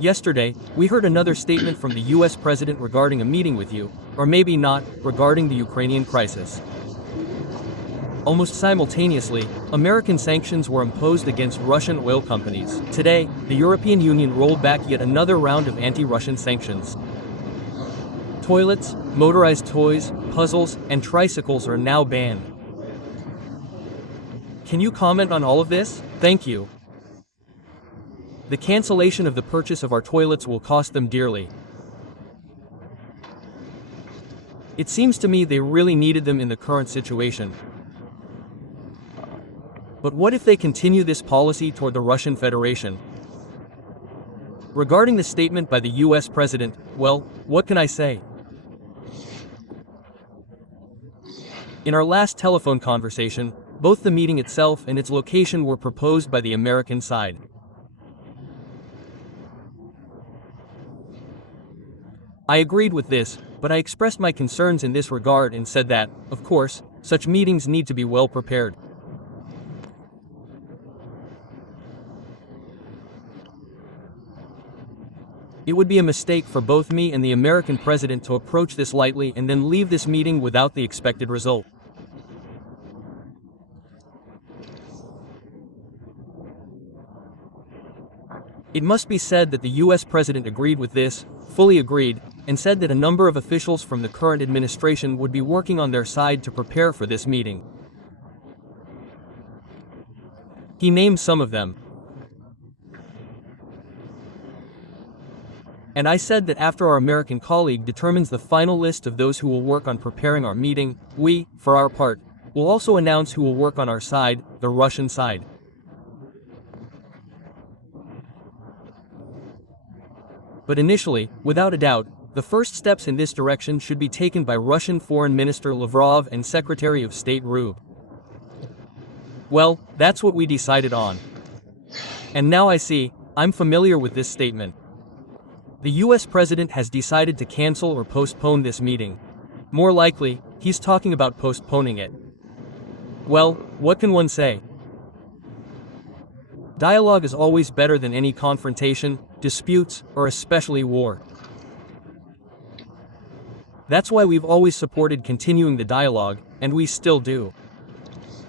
Yesterday, we heard another statement from the US president regarding a meeting with you, or maybe not, regarding the Ukrainian crisis. Almost simultaneously, American sanctions were imposed against Russian oil companies. Today, the European Union rolled back yet another round of anti-Russian sanctions. Toilets, motorized toys, puzzles, and tricycles are now banned. Can you comment on all of this? Thank you. The cancellation of the purchase of our toilets will cost them dearly. It seems to me they really needed them in the current situation. But what if they continue this policy toward the Russian Federation? Regarding the statement by the US president, well, what can I say? In our last telephone conversation, both the meeting itself and its location were proposed by the American side. I agreed with this, but I expressed my concerns in this regard and said that, of course, such meetings need to be well prepared. It would be a mistake for both me and the American president to approach this lightly and then leave this meeting without the expected result. It must be said that the US president agreed with this, fully agreed, and said that a number of officials from the current administration would be working on their side to prepare for this meeting. He named some of them. And I said that after our American colleague determines the final list of those who will work on preparing our meeting, we, for our part, will also announce who will work on our side, the Russian side. But initially, without a doubt, the first steps in this direction should be taken by Russian Foreign Minister Lavrov and Secretary of State Rube. Well, that's what we decided on. And now I see, I'm familiar with this statement. The US president has decided to cancel or postpone this meeting. More likely, he's talking about postponing it. Well, what can one say? Dialogue is always better than any confrontation, disputes, or especially war. That's why we've always supported continuing the dialogue, and we still do.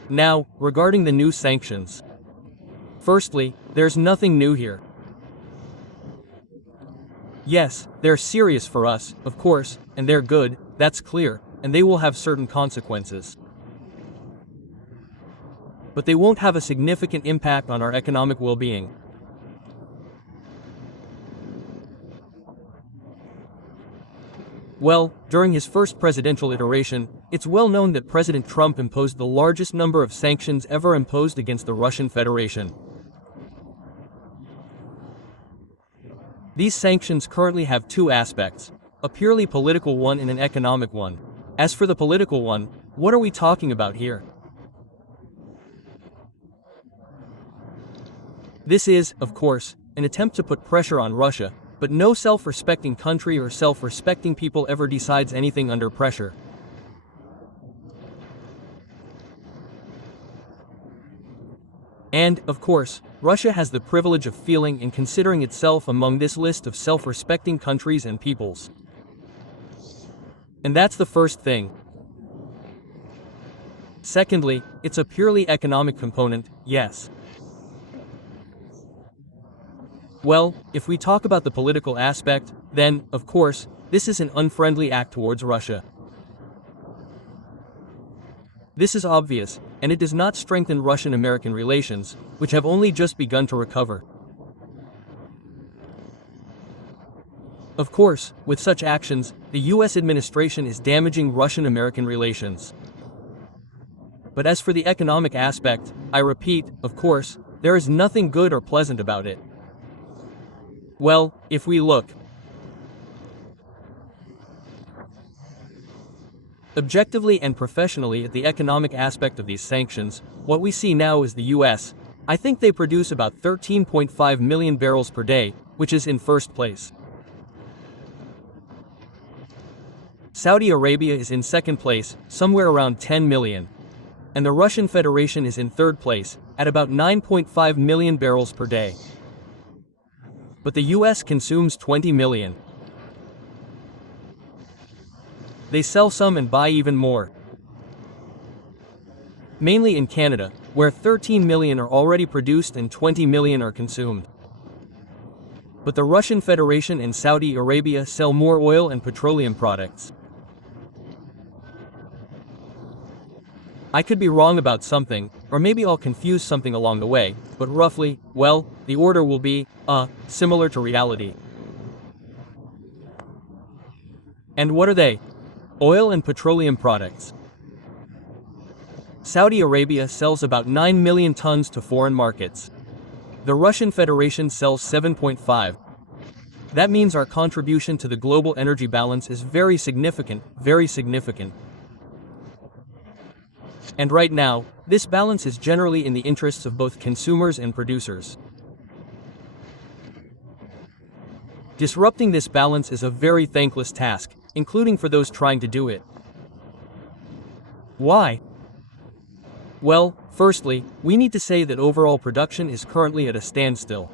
Now, regarding the new sanctions. Firstly, there's nothing new here. Yes, they're serious for us, of course, and they're good, that's clear, and they will have certain consequences. But they won't have a significant impact on our economic well-being. Well, during his first presidential iteration, it's well known that President Trump imposed the largest number of sanctions ever imposed against the Russian Federation. These sanctions currently have two aspects, a purely political one and an economic one. As for the political one, what are we talking about here? This is, of course, an attempt to put pressure on Russia, but no self-respecting country or self-respecting people ever decides anything under pressure. And, of course, Russia has the privilege of feeling and considering itself among this list of self-respecting countries and peoples. And that's the first thing. Secondly, it's a purely economic component, yes. Well, if we talk about the political aspect, then, of course, this is an unfriendly act towards Russia. This is obvious, and it does not strengthen Russian-American relations, which have only just begun to recover. Of course, with such actions, the US administration is damaging Russian-American relations. But as for the economic aspect, I repeat, of course, there is nothing good or pleasant about it. Well, if we look objectively and professionally at the economic aspect of these sanctions, what we see now is the US. I think they produce about 13.5 million barrels per day, which is in first place. Saudi Arabia is in second place, somewhere around 10 million. And the Russian Federation is in third place, at about 9.5 million barrels per day. but the US consumes 20 million. They sell some and buy even more. Mainly in Canada, where 13 million are already produced and 20 million are consumed. But the Russian Federation and Saudi Arabia sell more oil and petroleum products. I could be wrong about something, or maybe I'll confuse something along the way, but roughly, well, the order will be, similar to reality. And what are they? Oil and petroleum products. Saudi Arabia sells about 9 million tons to foreign markets. The Russian Federation sells 7.5. That means our contribution to the global energy balance is very significant, very significant. And right now, this balance is generally in the interests of both consumers and producers. Disrupting this balance is a very thankless task, including for those trying to do it. Why? Well, firstly, we need to say that overall production is currently at a standstill.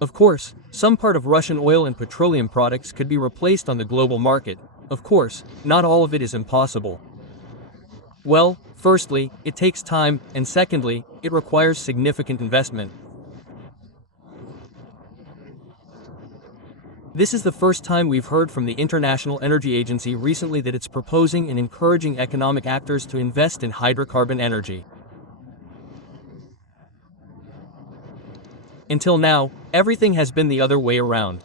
Of course, some part of Russian oil and petroleum products could be replaced on the global market. Of course, not all of it is impossible. Well, firstly, it takes time, and secondly, it requires significant investment. This is the first time we've heard from the International Energy Agency recently that it's proposing and encouraging economic actors to invest in hydrocarbon energy. Until now, everything has been the other way around.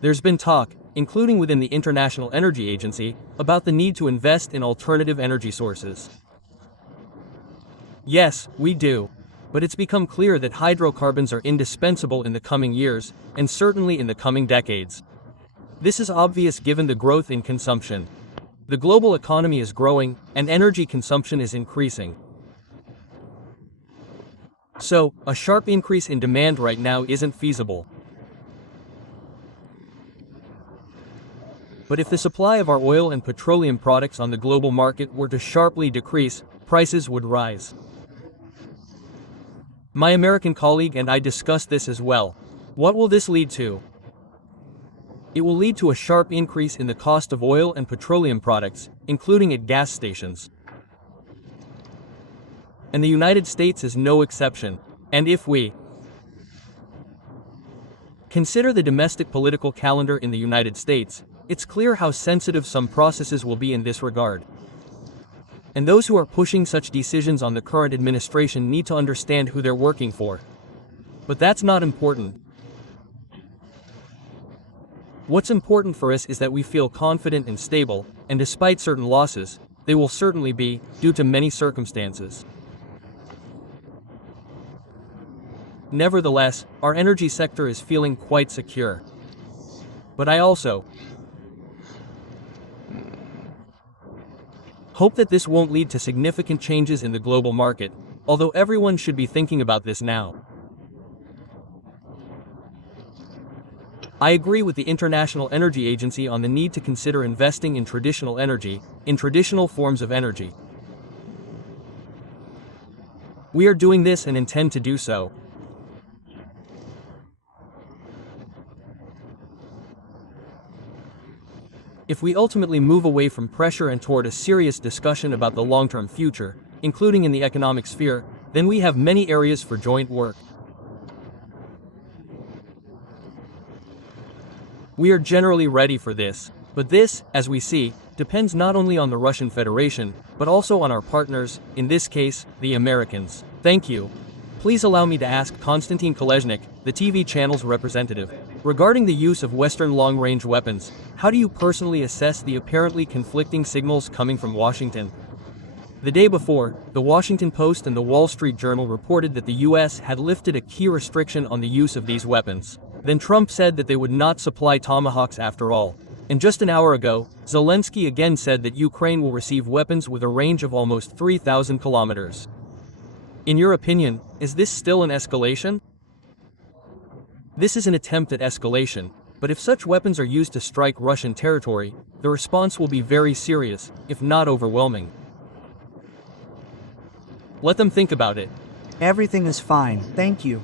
There's been talk, including within the International Energy Agency, about the need to invest in alternative energy sources. Yes, we do. But it's become clear that hydrocarbons are indispensable in the coming years, and certainly in the coming decades. This is obvious given the growth in consumption. The global economy is growing, and energy consumption is increasing. So, a sharp increase in demand right now isn't feasible. But if the supply of our oil and petroleum products on the global market were to sharply decrease, prices would rise. My American colleague and I discussed this as well. What will this lead to? It will lead to a sharp increase in the cost of oil and petroleum products, including at gas stations. And the United States is no exception. And if we consider the domestic political calendar in the United States, it's clear how sensitive some processes will be in this regard. And those who are pushing such decisions on the current administration need to understand who they're working for. But that's not important. What's important for us is that we feel confident and stable, and despite certain losses, they will certainly be, due to many circumstances. Nevertheless, our energy sector is feeling quite secure. But I also hope that this won't lead to significant changes in the global market, although everyone should be thinking about this now. I agree with the International Energy Agency on the need to consider investing in traditional energy, in traditional forms of energy. We are doing this and intend to do so. If we ultimately move away from pressure and toward a serious discussion about the long-term future, including in the economic sphere, then we have many areas for joint work. We are generally ready for this, but this, as we see, depends not only on the Russian Federation, but also on our partners, in this case, the Americans. Thank you. Please allow me to ask Konstantin Kolesnik, the TV channel's representative, regarding the use of Western long-range weapons. How do you personally assess the apparently conflicting signals coming from Washington? The day before, the Washington Post and the Wall Street Journal reported that the US had lifted a key restriction on the use of these weapons. Then Trump said that they would not supply Tomahawks after all. And just an hour ago, Zelenskyy again said that Ukraine will receive weapons with a range of almost 3,000 kilometers. In your opinion, is this still an escalation? This is an attempt at escalation, but if such weapons are used to strike Russian territory, the response will be very serious, if not overwhelming. Let them think about it. Everything is fine, thank you.